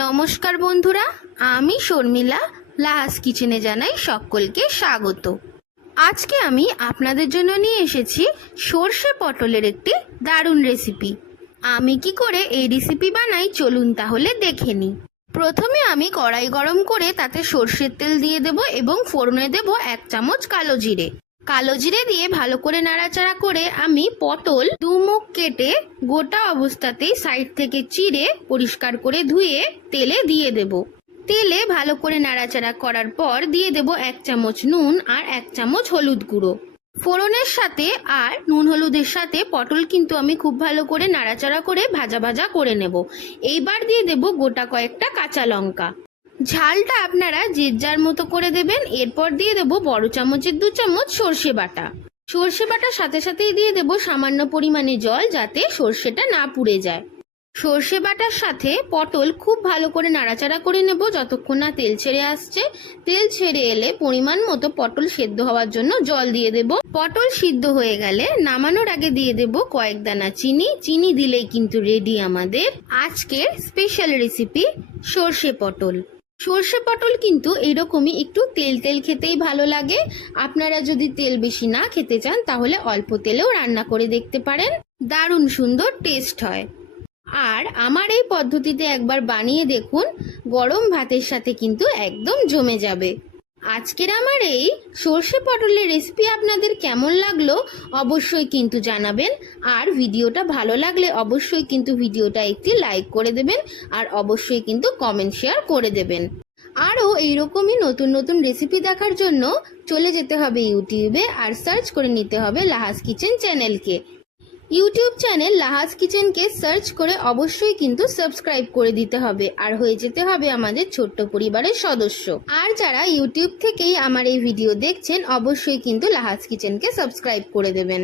নমস্কার বন্ধুরা, আমি শর্মিলা লাহাস কিচেনে জানাই সকলকে স্বাগত। আজকে আমি আপনাদের জন্য নিয়ে এসেছি সর্ষে পটলের একটি দারুণ রেসিপি। আমি কি করে এই রেসিপি বানাই চলুন তাহলে দেখে নিই। প্রথমে আমি কড়াই গরম করে তাতে সর্ষের তেল দিয়ে দেব এবং ফোড়নে দেব 1 চামচ কালো জিরে। কালো জিরে দিয়ে ভালো করে নাড়াচাড়া করে আমি পটল দুমুখ কেটে গোটা অবস্থাতেই সাইড থেকে চিড়ে পরিষ্কার করে ধুয়ে তেলে দিয়ে দেব। তেলে ভালো করে নাড়াচাড়া করার পর দিয়ে দেব 1 চামচ নুন আর 1 চামচ হলুদ গুঁড়ো। ফোড়নের সাথে আর নুন হলুদের সাথে পটল কিন্তু আমি খুব ভালো করে নাড়াচাড়া করে ভাজা ভাজা করে নেব। এইবার দিয়ে দেব গোটা কয়েকটা কাঁচা লঙ্কা। ঝালটা আপনারা যে যার মতো করে দেবেন। এরপর দিয়ে দেব বড় চামচের 2 চামচ সর্ষে বাটা। সর্ষে বাটার সাথে সাথেই দিয়ে দেব সামান্য পরিমাণে জল, যাতে সর্ষেটা না পুড়ে যায়। সর্ষে বাটার সাথে পটল খুব ভালো করে নাড়াচাড়া করে নেব যতক্ষণ না তেল ছেড়ে আসছে। তেল ছেড়ে এলে পরিমাণ মতো পটল সেদ্ধ হওয়ার জন্য জল দিয়ে দেব। পটল সিদ্ধ হয়ে গেলে নামানোর আগে দিয়ে দেব কয়েক দানা চিনি। চিনি দিলেই কিন্তু রেডি আমাদের আজকের স্পেশাল রেসিপি সর্ষে পটল। সর্ষে পটল কিন্তু এরকমই একটু তেল তেল খেতেই ভালো লাগে। আপনারা যদি তেল বেশি না খেতে চান তাহলে অল্প তেলেও রান্না করে দেখতে পারেন, দারুণ সুন্দর টেস্ট হয়। আর আমার এই পদ্ধতিতে একবার বানিয়ে দেখুন, গরম ভাতের সাথে কিন্তু একদম জমে যাবে। আজকের আমার এই সর্ষে পটলের রেসিপি আপনাদের কেমন লাগলো অবশ্যই কিন্তু জানাবেন। আর ভিডিওটা ভালো লাগলে অবশ্যই কিন্তু ভিডিওটা একটি লাইক করে দেবেন আর অবশ্যই কিন্তু কমেন্ট শেয়ার করে দেবেন। আরও এইরকমই নতুন নতুন রেসিপি দেখার জন্য চলে যেতে হবে ইউটিউবে আর সার্চ করে নিতে হবে লাহাস কিচেন চ্যানেলকে। ইউটিউব চ্যানেল লাহাস কিচেনকে সার্চ করে অবশ্যই কিন্তু সাবস্ক্রাইব করে দিতে হবে আর হয়ে যেতে হবে আমাদের ছোট্ট পরিবারের সদস্য। আর যারা ইউটিউব থেকেই আমার এই ভিডিও দেখছেন অবশ্যই কিন্তু লাহাস কিচেনকে সাবস্ক্রাইব করে দেবেন।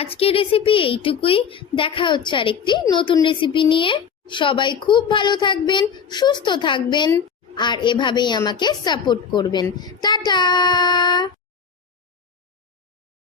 আজকের রেসিপি এইটুকুই, দেখা হচ্ছে আরেকটি নতুন রেসিপি নিয়ে। সবাই খুব ভালো থাকবেন, সুস্থ থাকবেন আর এভাবেই আমাকে সাপোর্ট করবেন। টাটা।